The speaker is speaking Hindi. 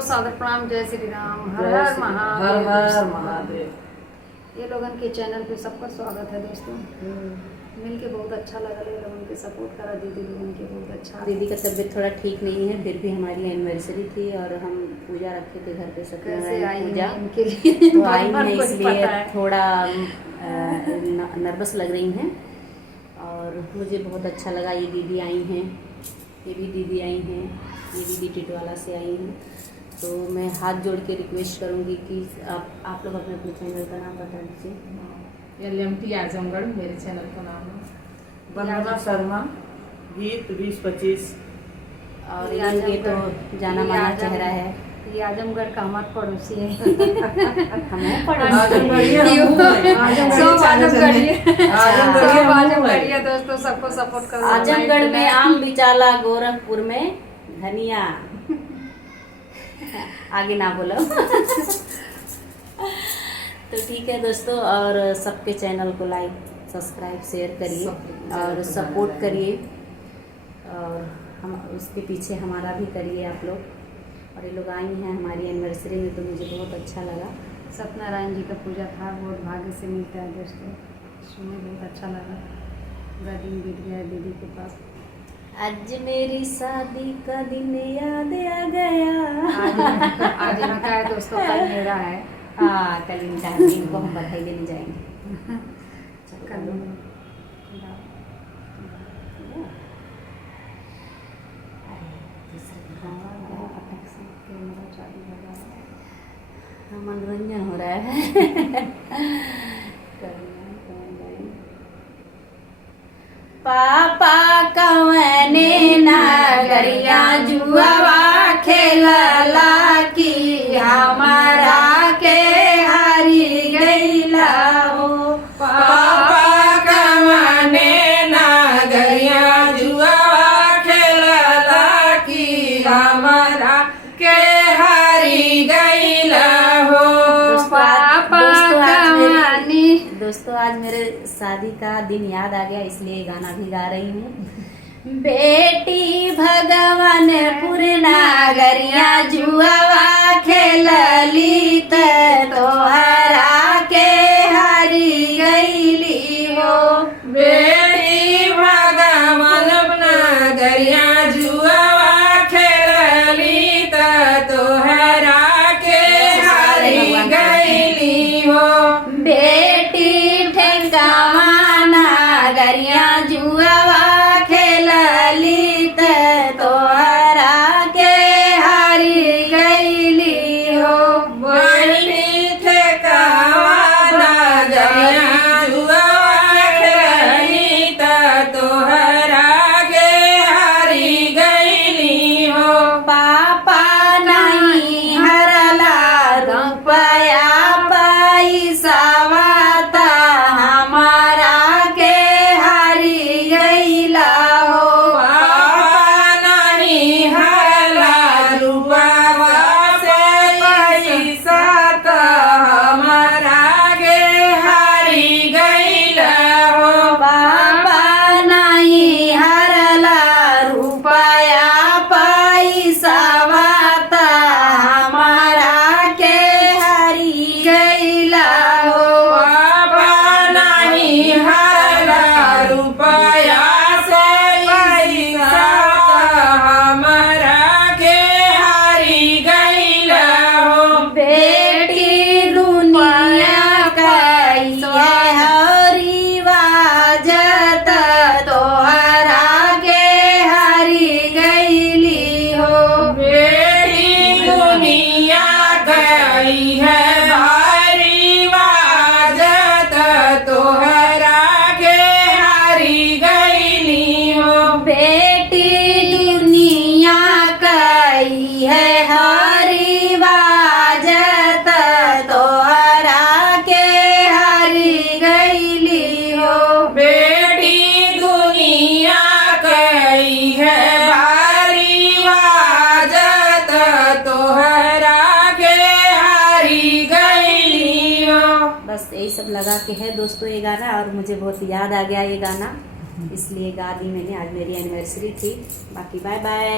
सादर प्रणाम, जय श्री राम, हर हर महादेव। हर हर महादेव। ये लोगन के चैनल पे सबका स्वागत है दोस्तों। मिलके बहुत अच्छा लगा, ये लोगन के सपोर्ट करा, दीदी लोगन के बहुत अच्छा। दीदी का तबीयत थोड़ा ठीक नहीं है, फिर भी हमारी एनिवर्सरी थी और हम पूजा रखे थे घर पे सत्यनारायण पूजा, इनके लिए तो आई हैं इसलिए थोड़ा नर्वस लग रही हैं। और मुझे बहुत अच्छा लगा, ये दीदी आई हैं, ये भी दीदी आई हैं, ये दीदी टिटवाला से आई हैं। तो मैं हाथ जोड़ के रिक्वेस्ट करूँगी कि आप लोग अपने अपने चैनल का नाम बता दीजिए। LMT आजमगढ़ मेरे चैनल का नाम है। वंदना शर्मा, गीत 2025। और ये तो जाना माना चेहरा है, ये आजमगढ़ का हमारा पड़ोसी है। हमें आजमगढ़िया दोस्तों, सबको सपोर्ट करो। आजमगढ़ में आम बिचाला, गोरखपुर में धनिया। आगे ना बोलो। तो ठीक है दोस्तों, और सबके चैनल को लाइक सब्सक्राइब शेयर करिए और सपोर्ट करिए, और हम उसके पीछे हमारा भी करिए आप लोग। और ये लोग आई हैं हमारी एनिवर्सरी में, तो मुझे बहुत अच्छा लगा। सत्यनारायण जी का पूजा था, बहुत भाग्य से मिलता है दोस्तों, सुने बहुत अच्छा लगा। पूरा दिन बीत गया दीदी के पास। आज मेरी शादी का दिन याद आ गया। आज इनका है दोस्तों, कल मेरा है। हाँ, कल इनका है, इनको हम बधाई देने जाएंगे। कल मनोरंजन हो रहा है। पापा कवने नगरिया जुआवा खेलला की हमारा के हारी गईला हो। पापा कवने नगरिया जुआवा खेलला की हमारा के हारी गईला हो। दोस्तों आज मेरे शादी का दिन याद आ गया, इसलिए गाना भी गा रही हूँ। बेटी भगवानपुर नागरिया जुआवा खेलली तोहरा के हारी गईली हो। बेटी भगवानपुर नागरिया जुआवा खेलली तोहरा के हारी गईली हो। बेटी ठेकावाना गरिया जुआवा खेलली तोहरा के हारी गईली हो। बेटी ठेकावाना गरिया जुआवा खेलली तोहरा के हारी गईली हो। पापा नहीं हरला रुपया पैसा वाता हमारा के हारी गईला हो। पापा नहीं हरला रुपया से पैसा हमारा के हारी गईला हो। पापा नहीं हरला रुपया पैसा वाता हमारा के हारी गईला हो। पापा नहीं हरला रुपया से पैसा हमारा के हारी गईला हो। बेटी दुनिया कई हरी वाजत तोहरा के हारी गईली हो। बेटी दुनिया गई है भारी वाजत तोहरा के हारी गईली हो। बेटी दुनिया कई है हरी वाजत तोहरा के हारी गईली हो। बेटी दुनिया गई है भारी वाजत तोहरा के हारी गईली हो। बस यही सब लगा के है दोस्तों ये गाना, और मुझे बहुत याद आ गया ये गाना, इसलिए गा दी मैंने। आज मेरी एनिवर्सरी थी। बाकी बाय बाय।